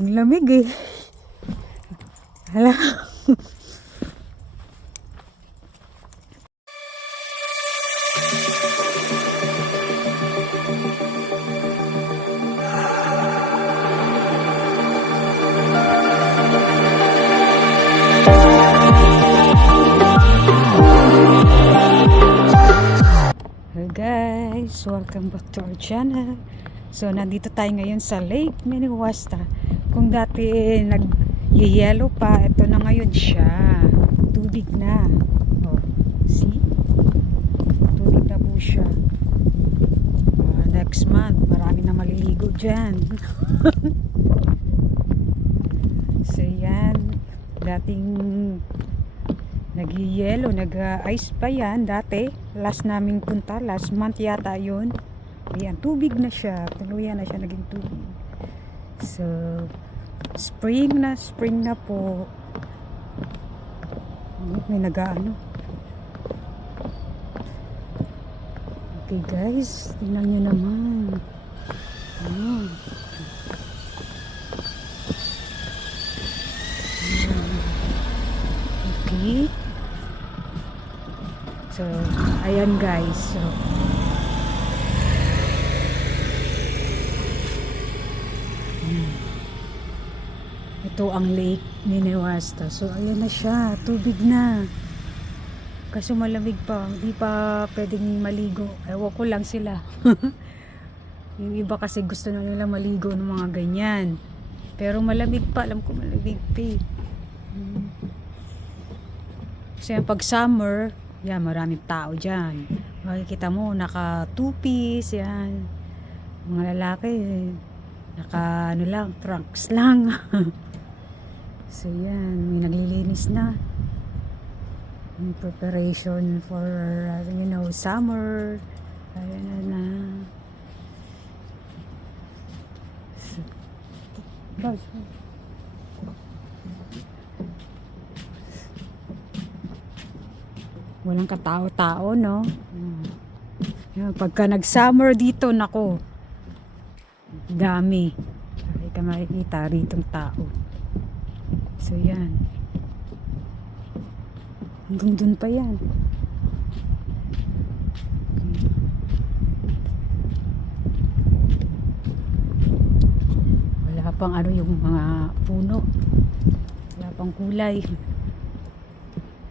Ang lamig eh. Hala. Hello guys, welcome back to our channel. So nandito tayo ngayon sa Lake Minnewaska. Kung dati nag-yellow pa, ito na ngayon siya. Tubig na. Oh, see? Tubig na po siya. Next month, marami na maliligo dyan. So yan, dating nag-yellow, nag-ice pa yan dati. Last naming punta, last month yata yun. Ayan, tubig na siya. Tuluyan na siya naging tubig. So, spring na po. May nag-ano. Okay guys, tingnan nyo naman. Ayan. Okay. So, ayan guys. So, ito ang Lake Minnewaska. So, ayan na siya. Tubig na. Kaso malamig pa. Hindi pa pwedeng maligo. Ewan ko lang sila. Yung iba kasi gusto na nila maligo ng mga ganyan. Pero malamig pa. Alam ko malamig pa. Kasi pag summer, yan, maraming tao dyan. Makikita mo, naka two-piece, yan. Mga lalaki, naka ano lang, trunks lang. So yan, may naglilinis na. Yung preparation for, summer. Ayan na. Walang katao-tao, no? Yan, pagka nag-summer dito, nako, dami. Makikita ritong tao. So, yan. Hanggang dun pa yan. Wala pang ano yung mga puno. Wala pang kulay.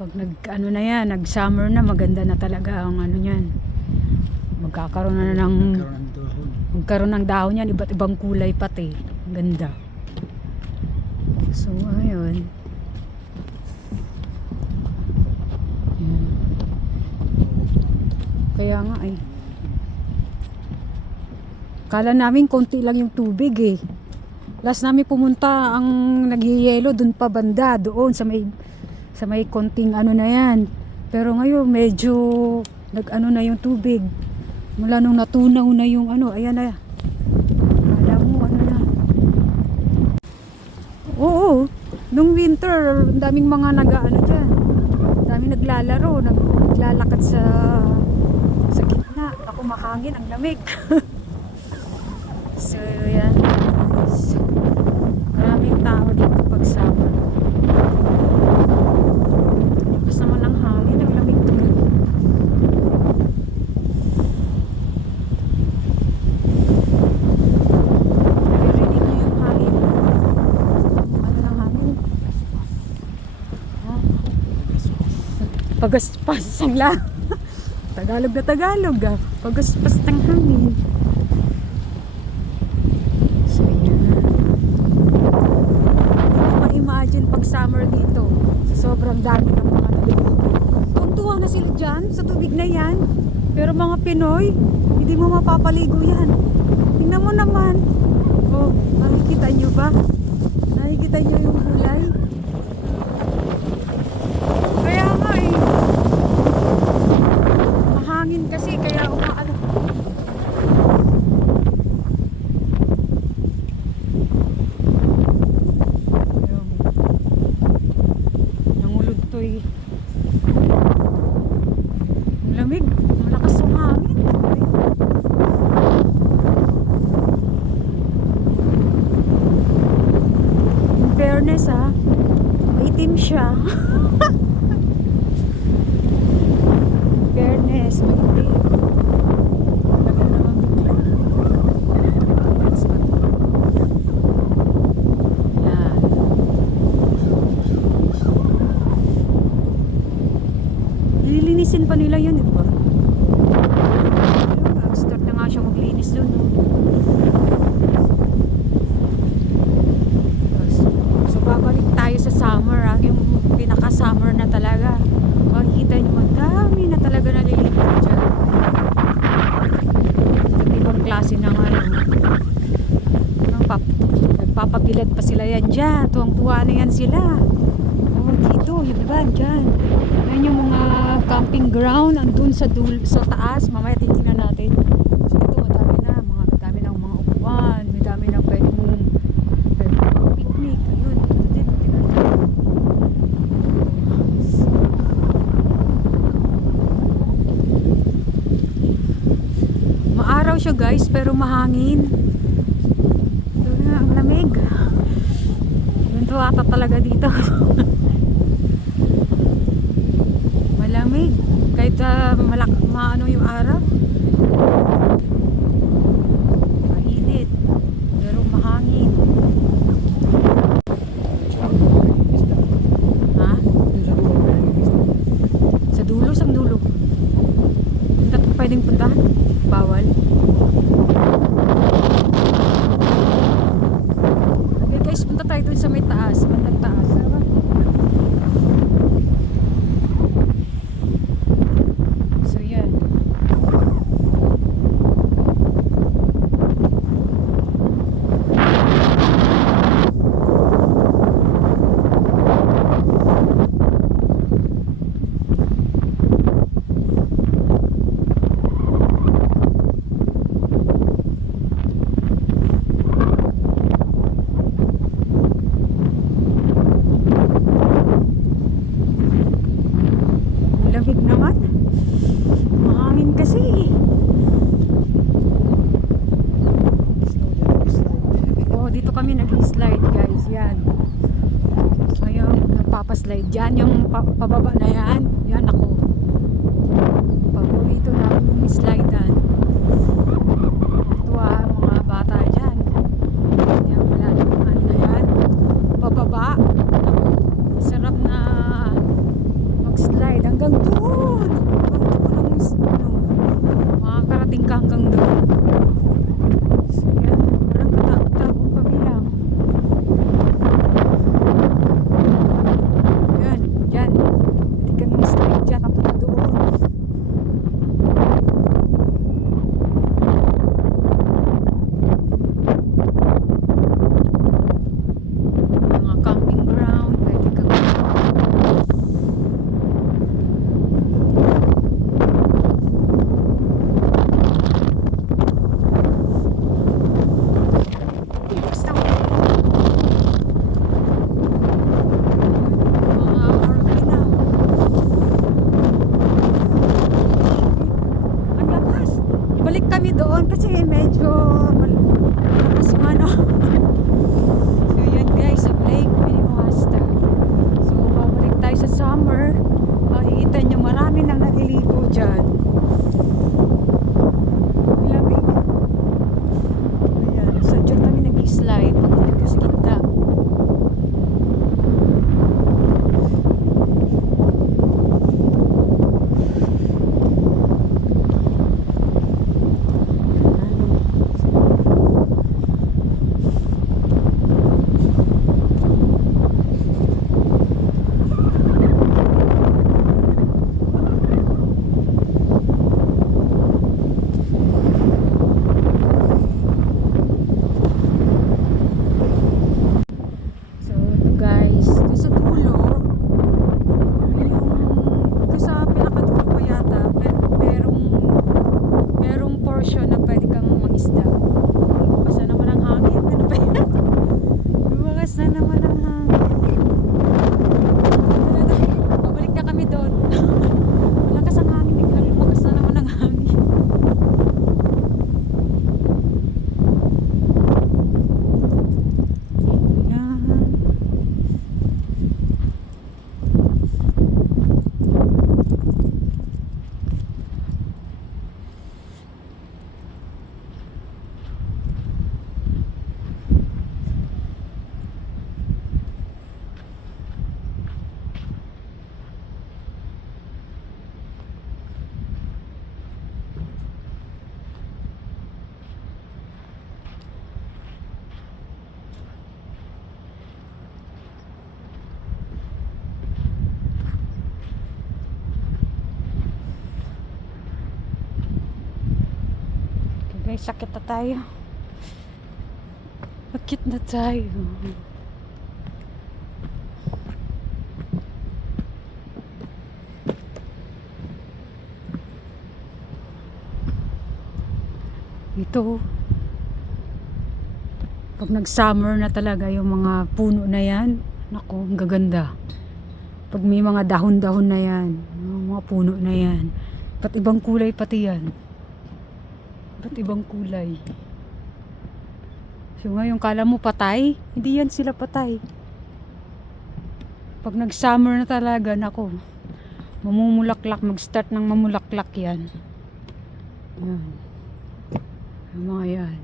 Pag nag-summer na, maganda na talaga ang ano niyan. Magkakaroon na magkaroon ng dahon yan, iba't ibang kulay pati. Ang ganda. So, ayun. Kaya nga eh. Kala namin konti lang yung tubig eh. Last namin pumunta, ang nagyayelo dun pa banda, doon sa may konting ano na yan. Pero ngayon medyo nag-ano na yung tubig. Mula nung natunaw na yung ano, ayan na. Alam mo ano na. Oo, nung winter, daming mga nag-ano dyan. Daming naglalaro, naglalakad sa gitna. Ako mahangin, ang lamig. So yan. Maraming tao dito pag summer. Lakas naman ang hangin, ang lamig tuloy. Naririnig mo yung hangin? Ano ng hangin? Pagaspas ang lang. Tagalog na Tagalog ah. Pagaspas ng hangin. So yan. Imagine pag summer dito, sobrang dami ng mga naliligo. Tuntuwa na sila dyan sa tubig na yan. Pero mga Pinoy, hindi mo mapapaligo yan. Tingnan mo naman. Oh, nakikita nyo ba? Nakikita nyo yung kulay? Kaya nga eh. Mahangin kasi, kaya umaalam. Lamig, malakas yung hangin. Lilinisin pa nila yun, di ba? Start na nga siya maglinis doon. No? So, babalik tayo sa summer, ha? Yung pinaka-summer na talaga. Makikita nyo, madami na talaga nalilipat dyan. Ibang klase ng ano. Nagpapabilad pa sila yan dyan. Tuwang-tuwa na yan sila. Oh, dito, diba? Dyan. Yan yung mga camping ground. Andun sa taas. Mamaya titingnan natin. So ito, madami na mga upuan. Madami na pwede mong picnic. Ayun. Maaraw siya guys, pero mahangin. Ang lamig. Ganito ata talaga dito. Malamig. Kahit maano yung araw. Mainit. Pero mahangin. Ha? Sa dulo? Sang dulo? Hindi pwedeng puntahan? Bawal? Okay guys, punta tayo dun sa may taas. Bandang taas. So yan. Lamig naman. Mahangin kasi. Oh, dito kami nag-slide guys. Yan. Ngayon, nagpapaslide. Yan yung pababa na yan. Yan ako. Paborito namin yung slidean. Ito mga bata dyan. Yan, wala yung ano na yan. Pababa. Sarap na mag-slide hanggang doon. Makakarating ka hanggang doon. So yan, walang katakot-takot kami lang. Yan. Hindi ka mag-slide dyan, napunta doon. Mga camping ground, pwede kang balik kami doon kasi medyo malakas yung ano. So yan guys, sa Lake Minnewaska. So babalik tayo sa summer. Makikita nyo marami nang naliligo dyan. Lamig. Ayan, so dyan kami nag-slide dito sa gitna. may sakit na tayo. Sakit na tayo. Ito, pag nag-summer na talaga yung mga puno na yan, naku, ang gaganda. Pag may mga dahon-dahon na yan, yung mga puno na yan, ba't ibang kulay pati yan? Ba't ibang kulay? So ngayon kala mo patay? Hindi yan sila patay. Pag nag-summer na talaga, naku, mamumulaklak, mag-start ng mamulaklak yan. Yan. Yung mga yan.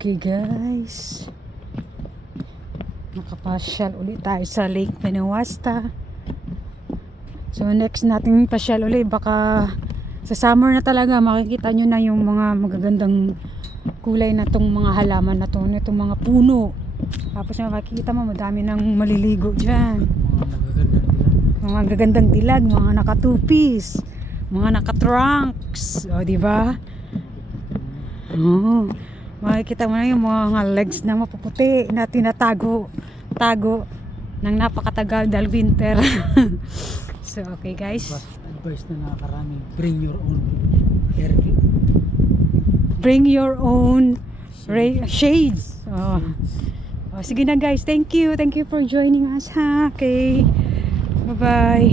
Okay guys, nakapasyal ulit tayo sa Lake Minawasta. So next nating pasyal ulit, baka sa summer na talaga makikita nyo na yung mga magagandang kulay na tong mga halaman na to, itong mga puno. Tapos makikita mo madami nang maliligo dyan, mga magagandang dilag, mga nakatupis, mga nakatrunks, o diba? Oh, makikita mo na yung mga legs na mapuputi na tinatago ng napakatagal dahil winter. So okay guys, Advice na nakakarami, bring your own hair. bring your own shades. Oh. Oh, sige na guys, thank you for joining us ha. Okay, bye bye.